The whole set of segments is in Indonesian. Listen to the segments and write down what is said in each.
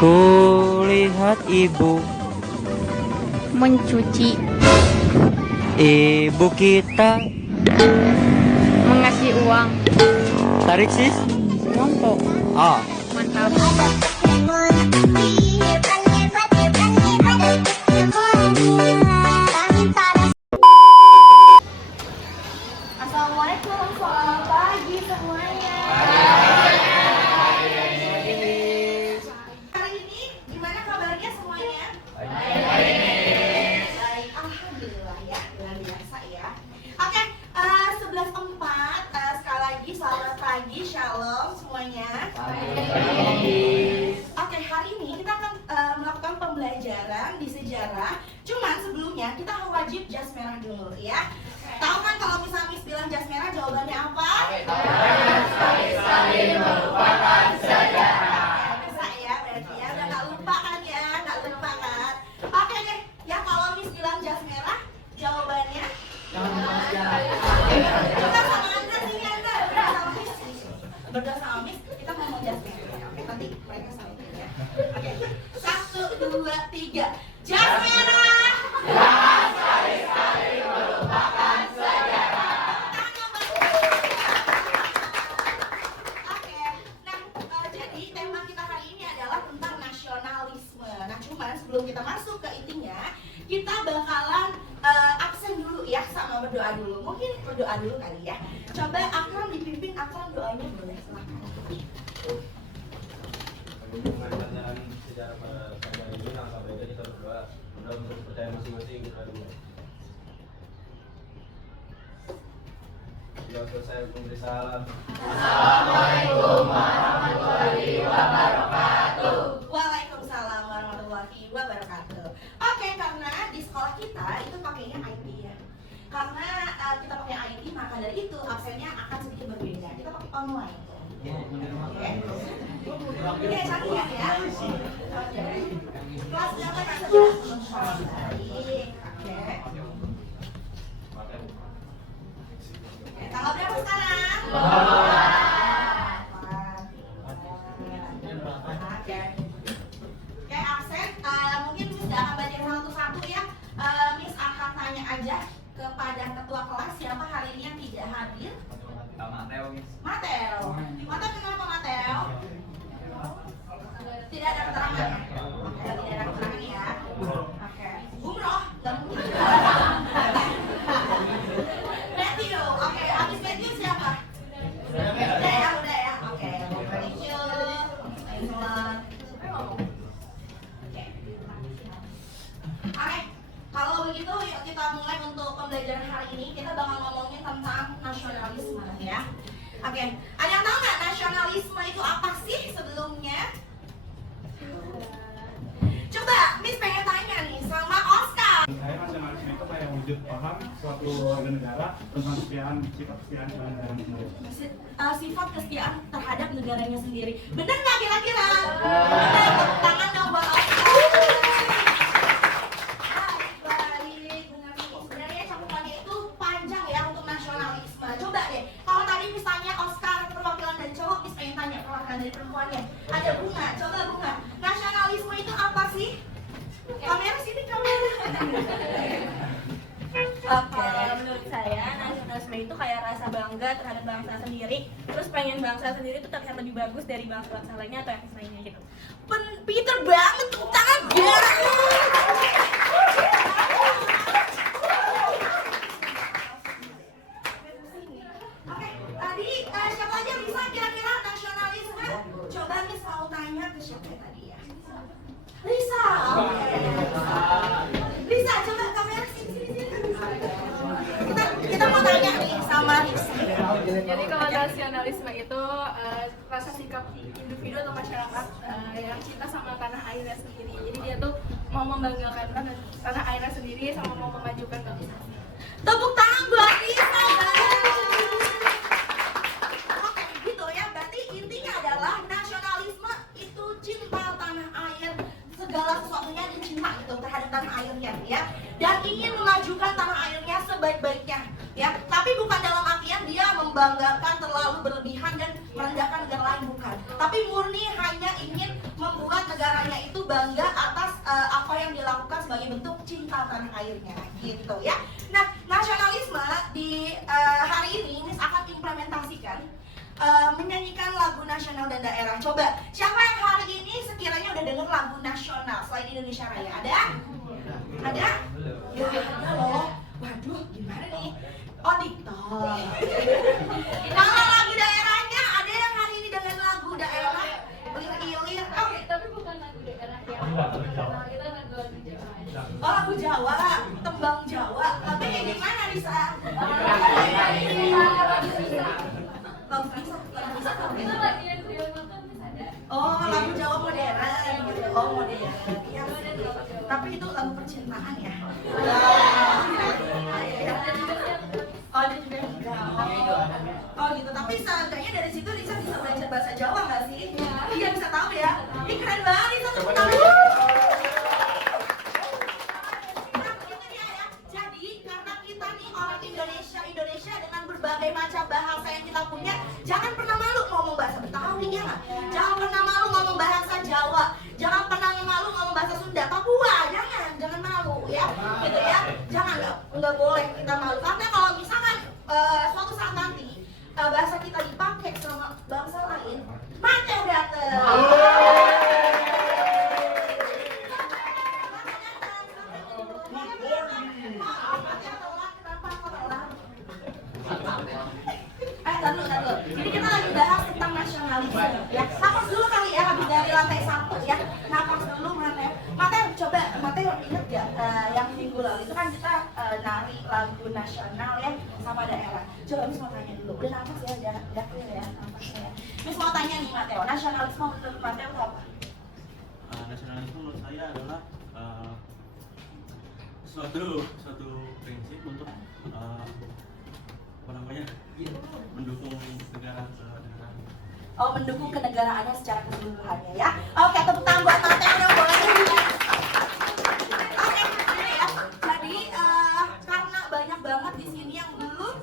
Kulihat ibu mencuci, ibu kita mengasih uang, tarik sis. montok, Ah, mantap. Assalamualaikum, selamat pagi semuanya. Hari ini gimana kabarnya semuanya? Baik, alhamdulillah ya, luar biasa ya. Oke, 11.04, sekali lagi selamat pagi, shalom semuanya. Oke, hari ini kita akan melakukan pembelajaran di sejarah. Cuman sebelumnya kita wajib jas merah dulu ya. Tahu kan kalau misalnya Miss bilang jas merah jawabannya apa? Bisa ya, berarti ya udah nggak lupa kan ya, nggak lupa kan? Oke deh, ya kalau Miss bilang jas merah jawabannya? Kita sama Anda sini Anda, berdua sama Miss. Berdua sama Miss, kita ngomong jas merah. Oke, nanti mereka sama ya. Oke, 1, 2, 3, jas merah. Sebelum kita masuk ke intinya, kita bakalan absen dulu ya, sama berdoa dulu. Mungkin berdoa dulu kali ya. Coba Akram dipimpin, Akram doanya boleh, silakan. Pelajaran sejarah pada hari ini langsung saja kita berdoa untuk percaya masing-masing kita dulu. Sudah selesai memberi salam. Assalamualaikum warahmatullahi wabarakatuh. Waalaikumsalam warahmatullahi wabarakatuh. Oke, karena di sekolah kita itu pakainya ID ya. Karena kita pakai ID, maka dari itu absennya akan sedikit berbeda. Kita pakai online. Oke. Oke, cantik ya. Oke. Kelas berapa kan? 11. Baik. Oke. Tanggal berapa sekarang? Oke, absen. Mungkin Miss gak akan baca satu-satu ya. Miss akan tanya aja kepada ketua kelas siapa hari ini yang tidak hadir. Mateo. Mateo kenapa Mateo? Tidak ada keterangan ya? Oke, tidak ada keterangan ya. Oke. Umroh, gak mungkin. Matthew, oke. Habis Matthew siapa? Udah ya. Oke. Thank you. Oke, kalau begitu yuk kita mulai untuk pembelajaran hari ini. Kita bakal ngomongin tentang nasionalisme ya. Oke, ada yang tahu nggak nasionalisme itu apa sih sebelumnya? Coba, Miss pengen tanya nih sama Oscar. Saya nasionalisme itu kayak wujud paham suatu warga negara tentang sifat kesetiaan terhadap negara sendiri. Sifat kesetiaan terhadap negaranya sendiri. Benar nggak kira-kira? Benar. Tangan dong buat Oscar. Baik. Benar. Sebenarnya cakupannya itu panjang ya untuk nasionalisme. Coba deh, kalau tadi misalnya Oscar perwakilan dari cowok, Miss pengen tanya perwakilan dari perempuannya. Ada Bunga, coba Bunga. Nasionalisme itu apa sih? Kamera sini kamera. Kalau menurut saya nasionalisme itu kayak rasa bangga terhadap bangsa sendiri, terus pengen bangsa sendiri itu terlihat lebih bagus dari bangsa-bangsa lainnya atau etnis lainnya gitu. Pinter banget tuh tangan gerak. Oke, tadi siapa aja bisa kira-kira nasionalisme? Coba Miss mau tanya ke siapa tadi ya? Lisa. Oke. Lisa, coba kamera sini. Kita mau tanya nih sama Lisa. Jadi kalau nasionalisme itu rasa sikap individu atau masyarakat yang cinta sama tanah airnya sendiri. Jadi dia tuh mau membanggakan tanah airnya sendiri sama mau memajukan bangsa. Tepuk tangan buat Lisa. Oke, gitu ya. Berarti intinya adalah nasionalisme itu cinta tanah air, segala sesuatunya dan cinta itu terhadap tanah airnya ya. Dan ingin memajukan tanah airnya sebaik-baiknya ya. Tapi bukan dalam artian dia membanggakan terlalu berlebihan dan merendahkan negara lain, bukan. Tapi murni hanya ingin membuat negaranya bangga atas apa yang dilakukan sebagai bentuk cinta tanah airnya, gitu ya. Nah, nasionalisme di hari ini Miss akan implementasikan menyanyikan lagu nasional dan daerah. Coba, siapa yang hari ini sekiranya udah denger lagu nasional selain Indonesia Raya? Ada? Ada? Ya, ada loh. Waduh, gimana nih? Oh, TikTok. Kalau lagu daerahnya, ada yang hari ini dengan lagu daerah? Ilir-ilir. Oh, Tapi bukan lagu daerah yang nasional, kita lagu Jawa. oh, lagu Jawa, tembang Jawa. Tapi kayak gimana, Risa? Lagu bisa, Itu lagi yang Rio nonton bisa ada. Oh, lagu Jawa modern gitu. Oh, modern. Iya. Tapi itu lagu percintaan ya. Oh, dia juga Oh, gitu. Tapi seenggaknya dari situ Risa bisa belajar bahasa Jawa nggak sih? Iya, bisa tahu ya. Ih, keren banget Risa, tepuk tangan. Nah, itu dia ya. Jadi, karena kita nih orang Indonesia dengan berbagai macam bahasa yang kita punya, jangan pernah malu ngomong bahasa Betawi ya nggak? Jangan pernah malu ngomong bahasa Jawa, jangan pernah malu ngomong bahasa Sunda, Papua, jangan malu ya, gitu ya. Jangan, nggak boleh kita malu. Karena kalau misalkan suatu saat nanti bahasa kita dipakai sama bangsa lain, mati udah dateng. Tahu. Jadi kita lagi bahas tentang nasionalisme ya. Napas dulu kali ya, habis dari lantai 1 ya. Napas dulu Mateo, coba Mateo inget gak yang minggu lalu itu kan kita nari lagu nasional ya sama daerah. Coba Miss mau tanya dulu, udah napas ya, udah clear ya napasnya ya. Miss mau tanya nih Mateo, nasionalisme menurut Mateo itu apa? Nasionalisme menurut saya adalah suatu prinsip untuk apa namanya, mendukung negara. Oh, mendukung kenegaraannya secara keseluruhannya ya. Oke, tepuk tangan buat Mateo dong, boleh. Oke, ini ya. Jadi karena banyak banget di sini yang belum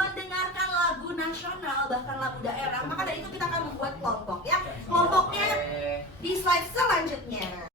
mendengarkan lagu nasional bahkan lagu daerah, maka dari itu kita akan membuat kelompok ya. Kelompoknya di slide selanjutnya.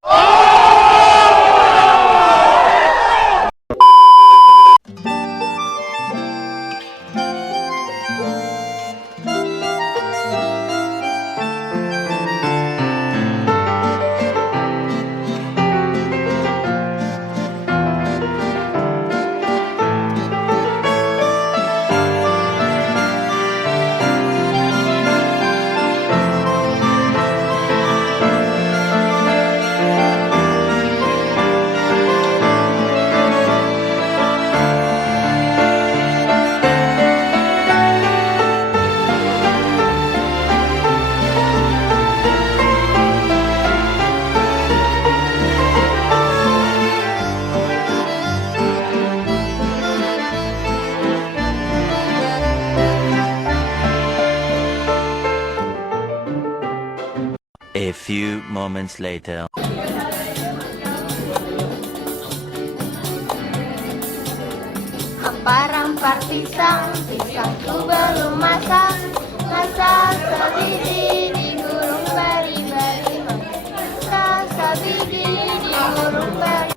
A few moments later. Rampar pisang, pisangku belum masak. Masak sabidi di gurung bari-bari. Masak sabidi di gurung bari.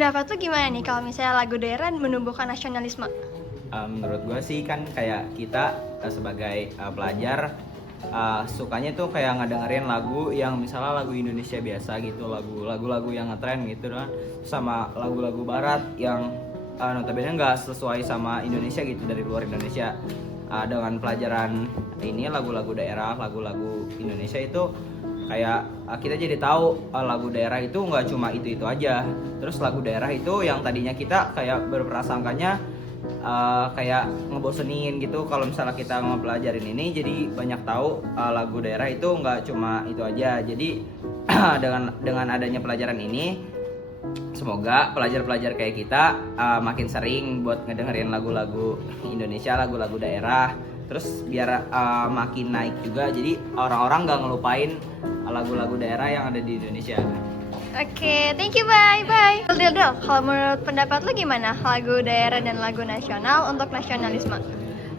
pendapat lu gimana nih kalau misalnya lagu daerah menumbuhkan nasionalisme? Menurut gue sih kan kayak kita sebagai pelajar sukanya tuh kayak ngedengerin lagu yang misalnya lagu Indonesia biasa gitu, lagu-lagu yang ngetren gitu kan, sama lagu-lagu barat yang notabene nggak sesuai sama Indonesia gitu, dari luar Indonesia. Dengan pelajaran ini lagu-lagu daerah, lagu-lagu Indonesia itu kayak kita jadi tahu lagu daerah itu nggak cuma itu aja. Terus lagu daerah itu yang tadinya kita kayak berprasangkanya kayak ngebosenin gitu, kalau misalnya kita ngepelajarin ini jadi banyak tahu lagu daerah itu nggak cuma itu aja. Jadi dengan adanya pelajaran ini, semoga pelajar-pelajar kayak kita makin sering buat ngedengerin lagu-lagu Indonesia, lagu-lagu daerah, terus biar makin naik juga, jadi orang-orang nggak ngelupain lagu-lagu daerah yang ada di Indonesia. Oke, thank you, bye. Del, kalau menurut pendapat lu gimana lagu daerah dan lagu nasional untuk nasionalisme?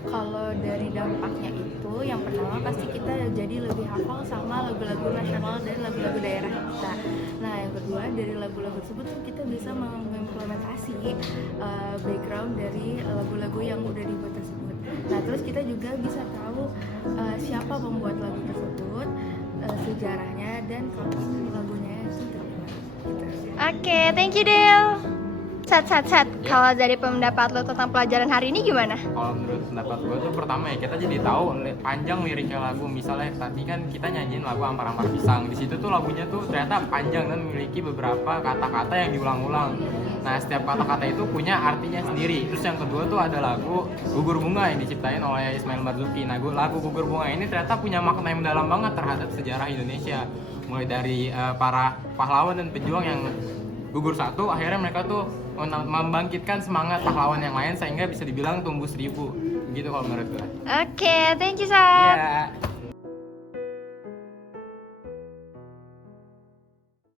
Kalau dari dampaknya itu, yang pertama pasti kita jadi lebih hafal sama lagu-lagu nasional dan lagu-lagu daerah kita. Nah, yang kedua dari lagu-lagu tersebut kita bisa mengimplementasi background dari lagu-lagu yang udah dibuat tersebut. Nah, terus kita juga bisa tahu siapa pembuat lagu tersebut, sejarahnya, dan kapan lagunya itu terbuat. Oke, thank you, Del. Sat. Kalau dari pendapat lo tentang pelajaran hari ini gimana? Kalau menurut pendapat gue tuh pertama ya kita jadi tahu panjang liriknya lagu. Misalnya tadi kan kita nyanyiin lagu Ampar-Ampar Pisang. Di situ tuh lagunya tuh ternyata panjang dan memiliki beberapa kata-kata yang diulang-ulang. Nah, setiap kata-kata itu punya artinya sendiri. Terus yang kedua tuh ada lagu Gugur Bunga yang diciptain oleh Ismail Marzuki. Nah, lagu Gugur Bunga ini ternyata punya makna yang mendalam banget terhadap sejarah Indonesia. Mulai dari para pahlawan dan pejuang yang gugur satu, akhirnya mereka tuh membangkitkan semangat pahlawan yang lain sehingga bisa dibilang tumbuh 1000 gitu kalau menurut gue. Oke, thank you, Sat. Yeah.